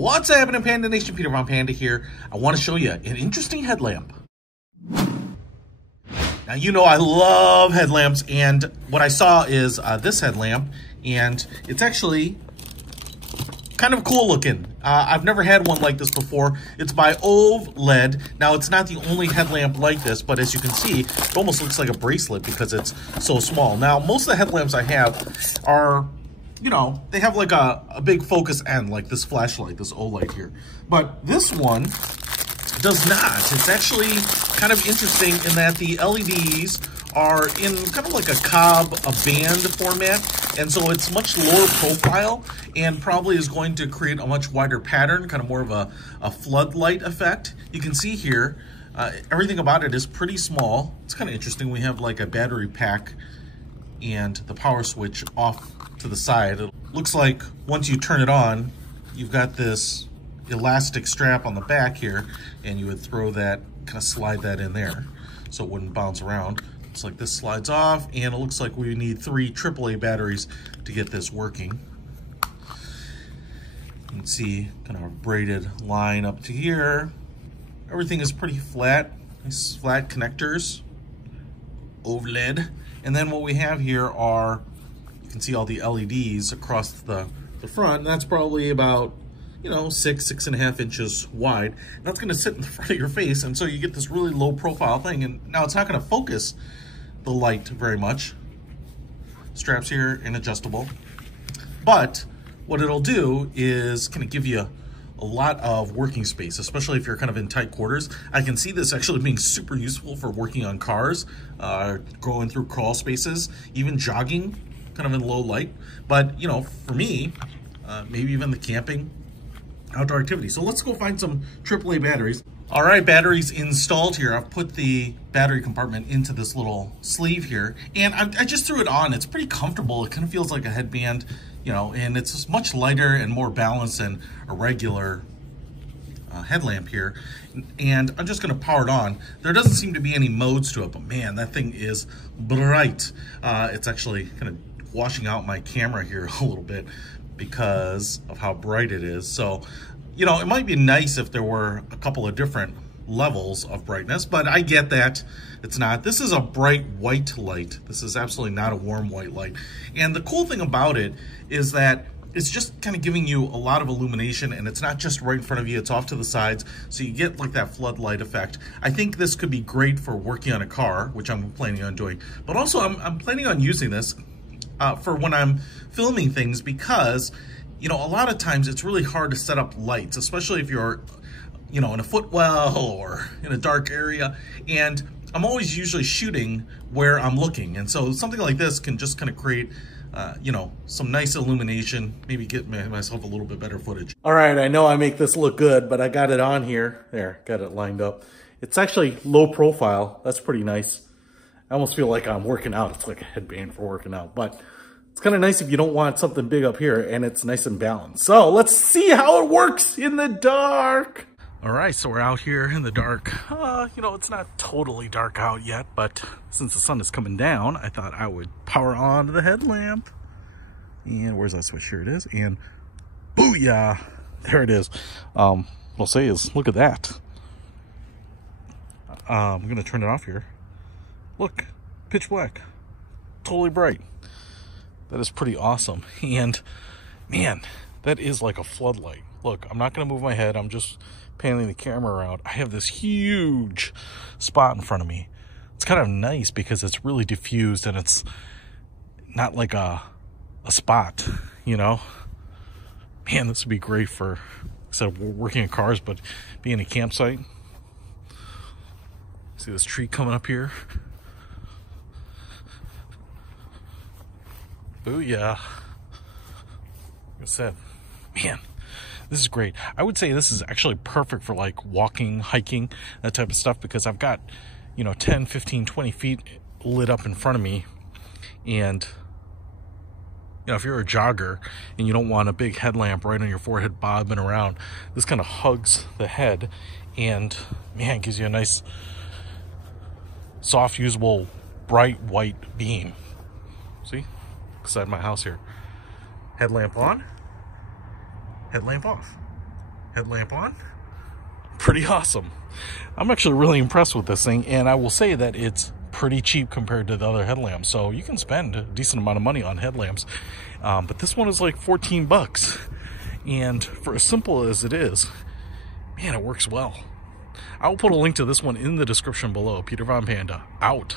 What's happening, Panda Nation? Peter Von Panda here. I want to show you an interesting headlamp. Now, you know I love headlamps, and what I saw is this headlamp, and it's actually kind of cool looking. I've never had one like this before. It's by OV LED. Now, it's not the only headlamp like this, but as you can see, it almost looks like a bracelet because it's so small. Now, most of the headlamps I have are, you know, they have like a big focus end, like this flashlight, this OLED here. But this one does not. It's actually kind of interesting in that the LEDs are in kind of like a band format, and so it's much lower profile and probably is going to create a much wider pattern, kind of more of a floodlight effect. You can see here, everything about it is pretty small. It's kind of interesting. We have like a battery pack and the power switch off to the side. It looks like once you turn it on, you've got this elastic strap on the back here, and you would throw that, kind of slide that in there so it wouldn't bounce around. It's like this slides off, and it looks like we need 3 AAA batteries to get this working. You can see kind of a braided line up to here. Everything is pretty flat, nice flat connectors, OV LED. And then what we have here are, you can see all the LEDs across the front, and that's probably about, you know, 6.5 inches wide. And that's gonna sit in the front of your face, and so you get this really low profile thing, and now it's not gonna focus the light very much. Straps here and adjustable. But what it'll do is kind of give you a lot of working space, especially if you're kind of in tight quarters. I can see this actually being super useful for working on cars, going through crawl spaces, even jogging, kind of in low light. But, you know, for me, maybe even the camping, outdoor activity. So let's go find some AAA batteries. All right, batteries installed here. I've put the battery compartment into this little sleeve here, and I just threw it on. It's pretty comfortable. It kind of feels like a headband, you know, and it's much lighter and more balanced than a regular headlamp here. And I'm just gonna power it on. There doesn't seem to be any modes to it, but man, that thing is bright. It's actually kind of washing out my camera here a little bit because of how bright it is. So, you know, it might be nice if there were a couple of different levels of brightness, but I get that it's not. This is a bright white light. This is absolutely not a warm white light. And the cool thing about it is that it's just kind of giving you a lot of illumination, and it's not just right in front of you, it's off to the sides, so you get like that floodlight effect. I think this could be great for working on a car, which I'm planning on doing, but also I'm planning on using this for when I'm filming things, because, you know, a lot of times it's really hard to set up lights, especially if you're, you know, in a footwell or in a dark area. And I'm always usually shooting where I'm looking. And so something like this can just kind of create, you know, some nice illumination, maybe get myself a little bit better footage. All right, I know I make this look good, but I got it on here. There, got it lined up. It's actually low profile. That's pretty nice. I almost feel like I'm working out. It's like a headband for working out, but it's kind of nice if you don't want something big up here, and it's nice and balanced. So let's see how it works in the dark. All right, so we're out here in the dark. You know, it's not totally dark out yet, but since the sun is coming down, I thought I would power on the headlamp. And where's that switch? Here it is. And booyah, there it is. What I'll say is, look at that. I'm gonna turn it off here. Look, pitch black, totally bright. That is pretty awesome. And man, that is like a floodlight. Look, I'm not gonna move my head. I'm just panning the camera around. I have this huge spot in front of me. It's kind of nice because it's really diffused and it's not like a spot, you know? Man, this would be great for, instead of working in cars, but being a campsite. See this tree coming up here? Booyah. Like I said, man, this is great. I would say this is actually perfect for like walking, hiking, that type of stuff, because I've got, you know, 10, 15, 20 feet lit up in front of me. And, you know, if you're a jogger and you don't want a big headlamp right on your forehead bobbing around, this kind of hugs the head and, man, gives you a nice, soft, usable, bright white beam. See? Beside my house here. Headlamp on, headlamp off. headlamp on. Pretty awesome. I'm actually really impressed with this thing, and I will say that it's pretty cheap compared to the other headlamps, so you can spend a decent amount of money on headlamps, but this one is like 14 bucks, and for as simple as it is, man, it works well. I will put a link to this one in the description below. Peter Von Panda, out.